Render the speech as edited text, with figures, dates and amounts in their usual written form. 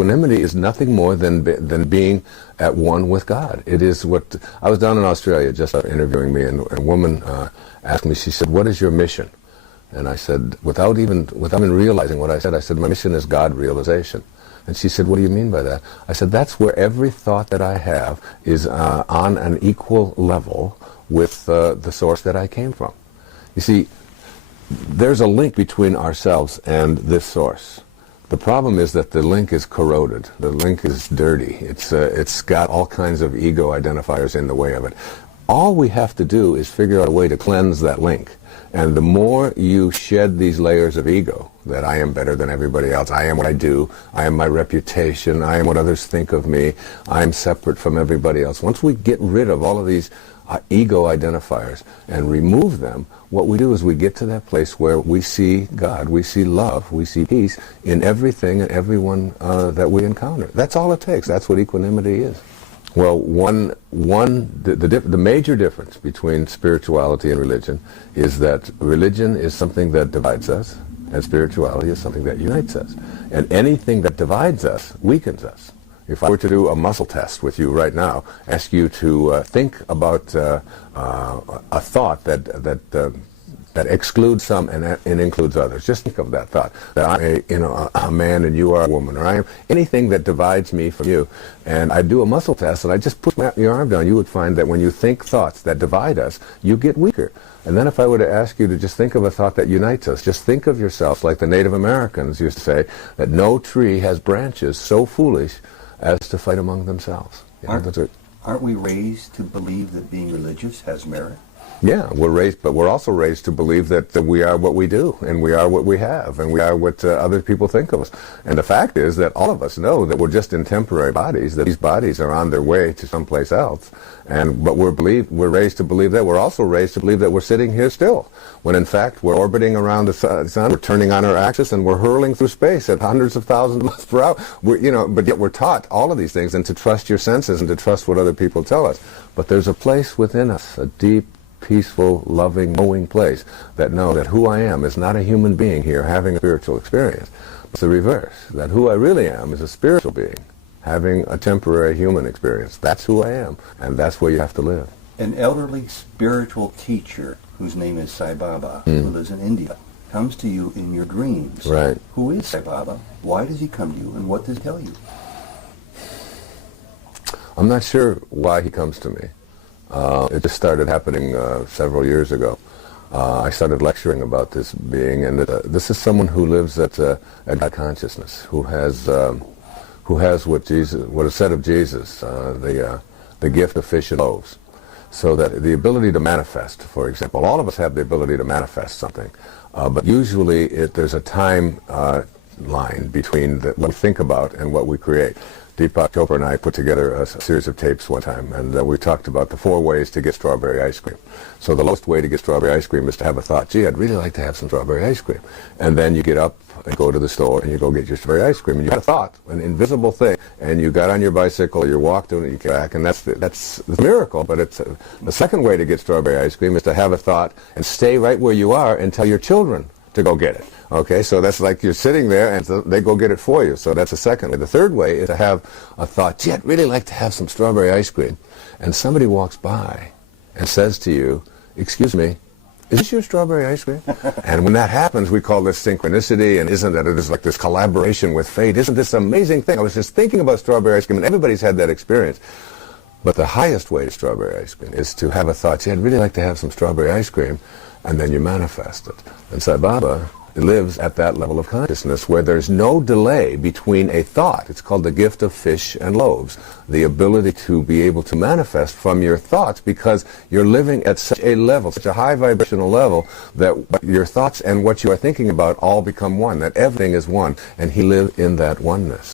equanimity is nothing more than being at one with God. It is what, I was down in Australia just interviewing me, and a woman asked me, she said, what is your mission? And I said, without even realizing what I said, my mission is God realization. And she said, what do you mean by that? I said, that's where every thought that I have is on an equal level with the source that I came from. You see, there's a link between ourselves and this source. The problem is that the link is corroded. The link is dirty. It's got all kinds of ego identifiers in the way of it. All we have to do is figure out a way to cleanse that link. And the more you shed these layers of ego, that I am better than everybody else, I am what I do, I am my reputation, I am what others think of me, I am separate from everybody else. Once we get rid of all of these ego identifiers and remove them, what we do is we get to that place where we see God, we see love, we see peace in everything and everyone that we encounter. That's all it takes. That's what equanimity is. Well, the major difference between spirituality and religion is that religion is something that divides us, and spirituality is something that unites us. And anything that divides us weakens us. If I were to do a muscle test with you right now, ask you to think about a thought that excludes some and includes others. Just think of that thought, that I'm a man and you are a woman, or I am anything that divides me from you. And I do a muscle test and I just put your arm down, you would find that when you think thoughts that divide us, you get weaker. And then if I were to ask you to just think of a thought that unites us, just think of yourself like the Native Americans used to say, that no tree has branches so foolish as to fight among themselves. Aren't we raised to believe that being religious has merit? Yeah, we're raised, but we're also raised to believe that we are what we do, and we are what we have, and we are what other people think of us. And the fact is that all of us know that we're just in temporary bodies, that these bodies are on their way to someplace else. But we're raised to believe that. We're also raised to believe that we're sitting here still, when in fact we're orbiting around the sun, we're turning on our axis, and we're hurling through space at hundreds of thousands of miles per hour. But yet we're taught all of these things, and to trust your senses and to trust what other people tell us. But there's a place within us, a deep, peaceful, loving, knowing place that know that who I am is not a human being here having a spiritual experience. It's the reverse, that who I really am is a spiritual being having a temporary human experience. That's who I am, and that's where you have to live. An elderly spiritual teacher whose name is Sai Baba, who lives in India, comes to you in your dreams. Right. Who is Sai Baba? Why does he come to you, and what does he tell you? I'm not sure why he comes to me. It just started happening several years ago. I started lecturing about this being, and this is someone who lives at God consciousness, who has what is said of Jesus, the gift of fish and loaves. So that the ability to manifest, for example, all of us have the ability to manifest something, but usually there's a time line between what we think about and what we create. Deepak Chopra and I put together a series of tapes one time, and we talked about the 4 ways to get strawberry ice cream. So the lowest way to get strawberry ice cream is to have a thought, gee, I'd really like to have some strawberry ice cream. And then you get up and go to the store and you go get your strawberry ice cream, and you had a thought, an invisible thing, and you got on your bicycle, you walked and you came back, and that's a miracle. But the second way to get strawberry ice cream is to have a thought and stay right where you are and tell your children to go get it. Okay, so that's like you're sitting there and they go get it for you. So that's the second way. The third way is to have a thought, gee, I'd really like to have some strawberry ice cream. And somebody walks by and says to you, excuse me, is this your strawberry ice cream? And when that happens, we call this synchronicity, and isn't that it is like this collaboration with fate? Isn't this an amazing thing? I was just thinking about strawberry ice cream, and everybody's had that experience. But the highest way to strawberry ice cream is to have a thought, gee, I'd really like to have some strawberry ice cream, and then you manifest it. And Sai Baba lives at that level of consciousness where there's no delay between a thought. It's called the gift of fish and loaves. The ability to be able to manifest from your thoughts, because you're living at such a level, such a high vibrational level, that your thoughts and what you are thinking about all become one, that everything is one, and he lived in that oneness.